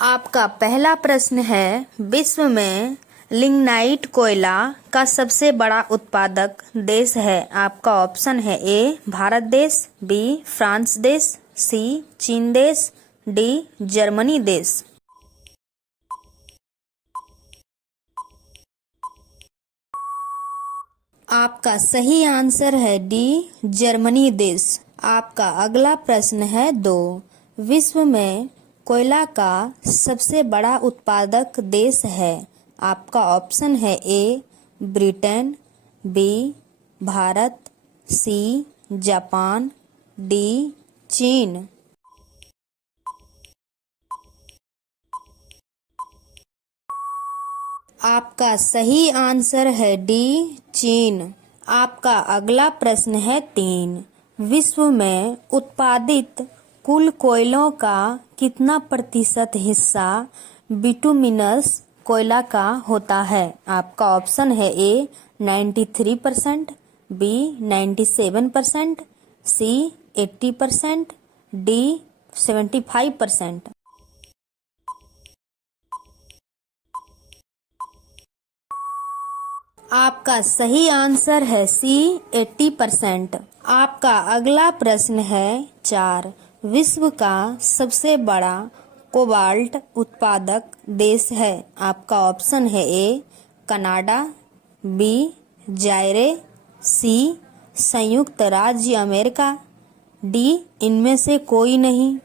आपका पहला प्रश्न है, विश्व में लिग्नाइट कोयला का सबसे बड़ा उत्पादक देश है। आपका ऑप्शन है ए भारत देश, बी फ्रांस देश, सी चीन देश, डी जर्मनी देश। आपका सही आंसर है डी जर्मनी देश। आपका अगला प्रश्न है दो, विश्व में कोयला का सबसे बड़ा उत्पादक देश है। आपका ऑप्शन है A Britain, B Bharat, C Japan, D चीन। आपका सही आंसर है डी चीन। आपका अगला प्रश्न है तीन, विश्व में उत्पादित कुल कोयलों का कितना प्रतिशत हिस्सा बिटुमिनस कोयला का होता है। आपका ऑप्शन है ए 93%, बी 97%, सी 80%, डी 75%। आपका सही आंसर है सी 80%। आपका अगला प्रश्न है चार, विश्व का सबसे बड़ा कोबाल्ट उत्पादक देश है। आपका ऑप्शन है ए कनाडा, बी जायरे, सी संयुक्त राज्य अमेरिका, डी इनमें से कोई नहीं।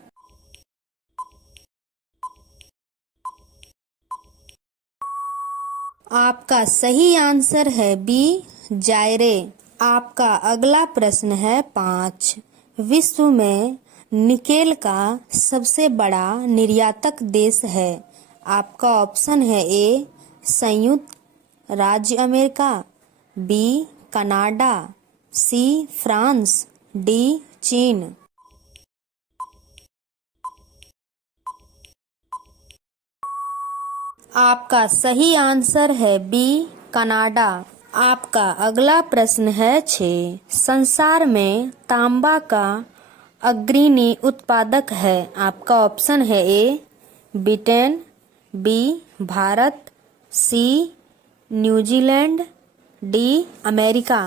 आपका सही आंसर है बी जायरे। आपका अगला प्रश्न है पाँच, विश्व में निकेल का सबसे बड़ा निर्यातक देश है। आपका ऑप्शन है ए संयुक्त राज्य America, B Canada, C France, D चीन। आपका सही आंसर है बी कनाडा। आपका अगला प्रश्न है 6, संसार में तांबा का अग्रणी उत्पादक है। आपका ऑप्शन है A Britain, B Bharat, C New Zealand, D America.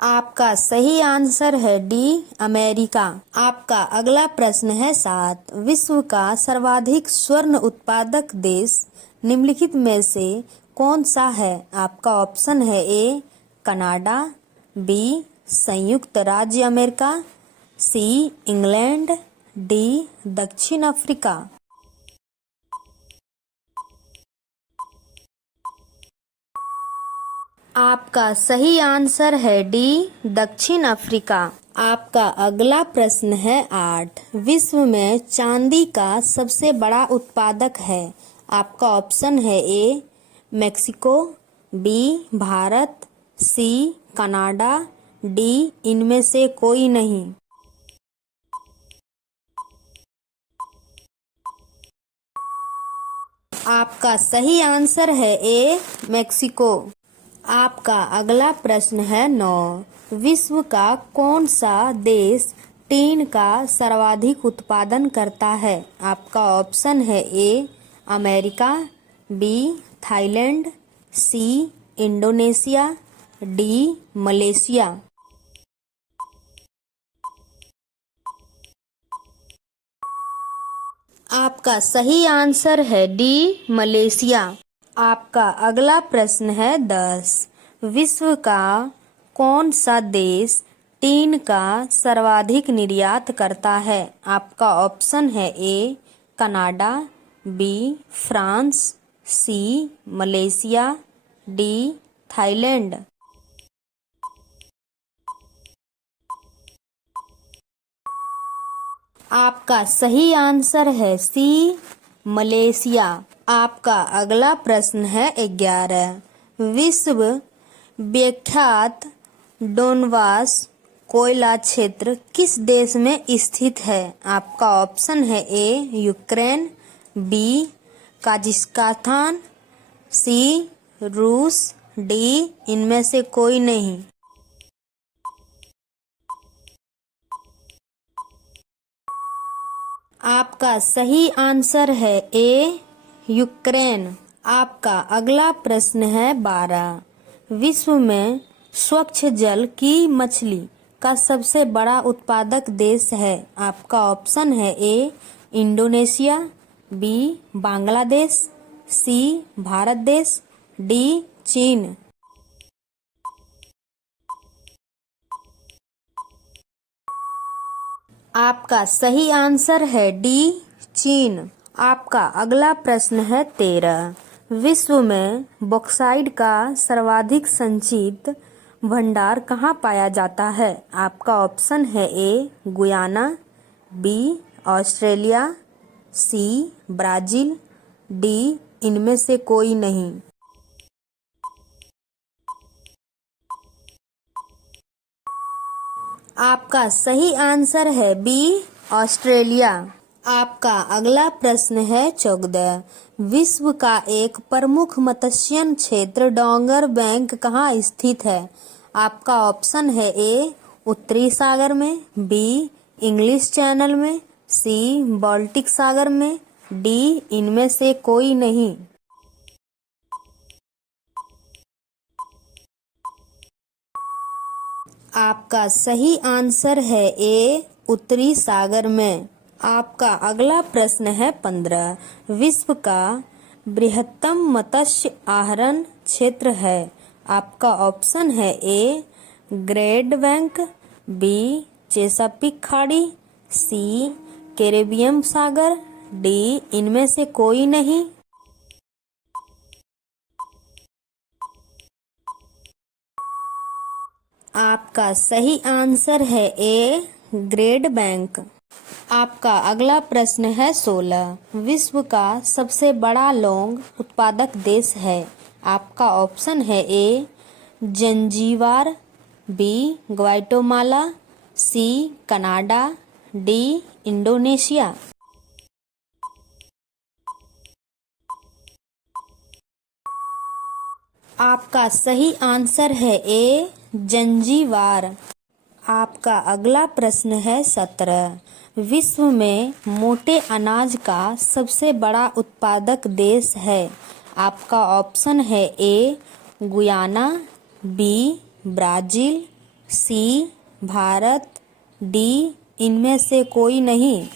आपका सही आंसर है डी अमेरिका। आपका अगला प्रश्न है 7, विश्व का सर्वाधिक स्वर्ण उत्पादक देश निम्नलिखित में से कौन सा है। आपका ऑप्शन है ए कनाडा, बी संयुक्त राज्य अमेरिका, सी इंग्लैंड, डी दक्षिण अफ्रीका। आपका सही आंसर है डी दक्षिण अफ्रीका। आपका अगला प्रश्न है 8, विश्व में चांदी का सबसे बड़ा उत्पादक है। आपका ऑप्शन है A Mexico, B Bharat, C Canada, D इनमें से कोई नहीं। आपका सही आंसर है ए मेक्सिको। आपका अगला प्रश्न है 9, विश्व का कौन सा देश टीन का सर्वाधिक उत्पादन करता है। आपका ऑप्शन है A America, B Thailand, C Indonesia, D Malaysia. आपका सही आंसर है डी मलेशिया। आपका अगला प्रश्न है 10, विश्व का कौन सा देश टीन का सर्वाधिक निर्यात करता है। आपका ऑप्शन है A Canada, B France, C Malaysia, D Thailand. आपका सही आंसर है सी मलेशिया। आपका अगला प्रश्न है 11, विश्व विख्यात डोनबास कोयला क्षेत्र किस देश में स्थित है। आपका ऑप्शन है ए यूक्रेन, बी काजाकिस्तान, सी रूस, डी इनमें से कोई नहीं। आपका सही आंसर है ए यूक्रेन। आपका अगला प्रश्न है 12। विश्व में स्वच्छ जल की मछली का सबसे बड़ा उत्पादक देश है। आपका ऑप्शन है ए इंडोनेशिया, बी बांग्लादेश, सी भारत देश, डी चीन। आपका सही आंसर है डी चीन। आपका अगला प्रश्न है 13। विश्व में बॉक्साइट का सर्वाधिक संचित भंडार कहाँ पाया जाता है। आपका ऑप्शन है A Guyana, B Australia, C Brazil, D इनमें से कोई नहीं। आपका सही आंसर है बी ऑस्ट्रेलिया। आपका अगला प्रश्न है 14। विश्व का एक प्रमुख मत्स्य क्षेत्र डोंगर बैंक कहाँ स्थित है। आपका ऑप्शन है ए उत्तरी सागर में, बी इंग्लिश चैनल में, सी बाल्टिक सागर में, डी इनमें से कोई नहीं। आपका सही आंसर है ए उत्तरी सागर में। आपका अगला प्रश्न है 15। विश्व का बृहत्तम मत्स्य आहरण क्षेत्र है। आपका ऑप्शन है A Great Bank, B Chesapeake खाड़ी, सी कैरेबियन सागर, डी इनमें से कोई नहीं। आपका सही आंसर है ए ग्रेट बैंक। आपका अगला प्रश्न है 16। विश्व का सबसे बड़ा लौंग उत्पादक देश है। आपका ऑप्शन है A Zanzibar, B Guatemala, C Canada, D Indonesia. आपका सही आंसर है ए जंजीबार। आपका अगला प्रश्न है 17। विश्व में मोटे अनाज का सबसे बड़ा उत्पादक देश है। आपका ऑप्शन है A Guyana, B Brazil, C Bharat, D इनमें से कोई नहीं।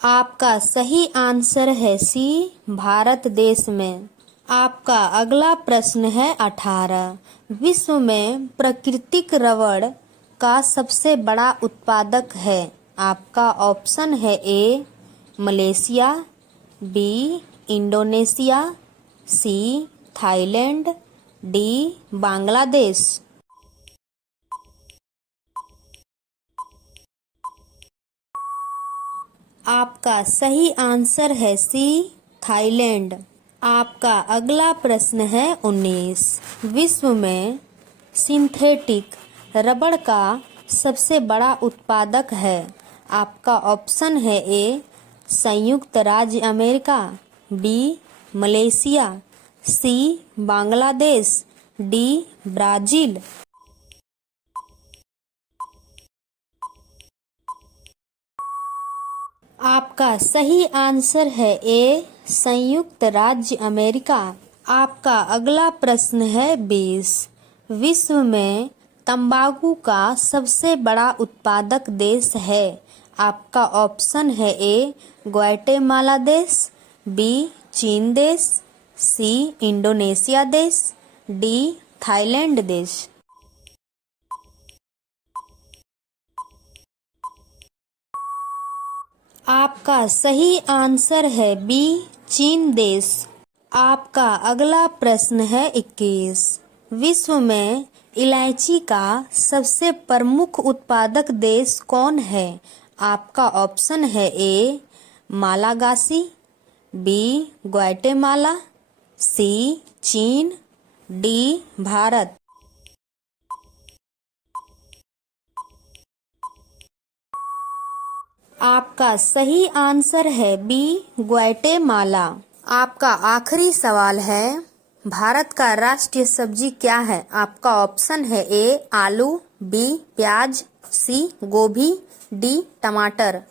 आपका सही आंसर है सी भारत देश में। आपका अगला प्रश्न है 18। विश्व में प्राकृतिक रबड़ का सबसे बड़ा उत्पादक है। आपका ऑप्शन है A Malaysia, B Indonesia, C Thailand, D Bangladesh. आपका सही आंसर है सी थाईलैंड। आपका अगला प्रश्न है 19। विश्व में सिंथेटिक रबड़ का सबसे बड़ा उत्पादक है। आपका ऑप्शन है ए संयुक्त राज्य अमेरिका, बी मलेशिया, सी बांग्लादेश, डी ब्राजील। आपका सही आंसर है ए संयुक्त राज्य अमेरिका। आपका अगला प्रश्न है 20। विश्व में तंबाकू का सबसे बड़ा उत्पादक देश है। आपका ऑप्शन है ए ग्वाटेमाला देश, बी चीन देश, सी इंडोनेशिया देश, डी थाईलैंड देश। आपका सही आंसर है बी चीन देश। आपका अगला प्रश्न है 21। विश्व में इलायची का सबसे प्रमुख उत्पादक देश कौन है। आपका ऑप्शन है ए मालागासी, बी ग्वाटेमाला, सी चीन, डी भारत। आपका सही आंसर है बी ग्वाटेमाला। आपका आखिरी सवाल है भारत का राष्ट्रीय सब्जी क्या है? आपका ऑप्शन है ए आलू, बी प्याज, सी गोभी, डी टमाटर।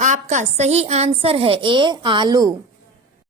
आपका सही आंसर है ए आलू।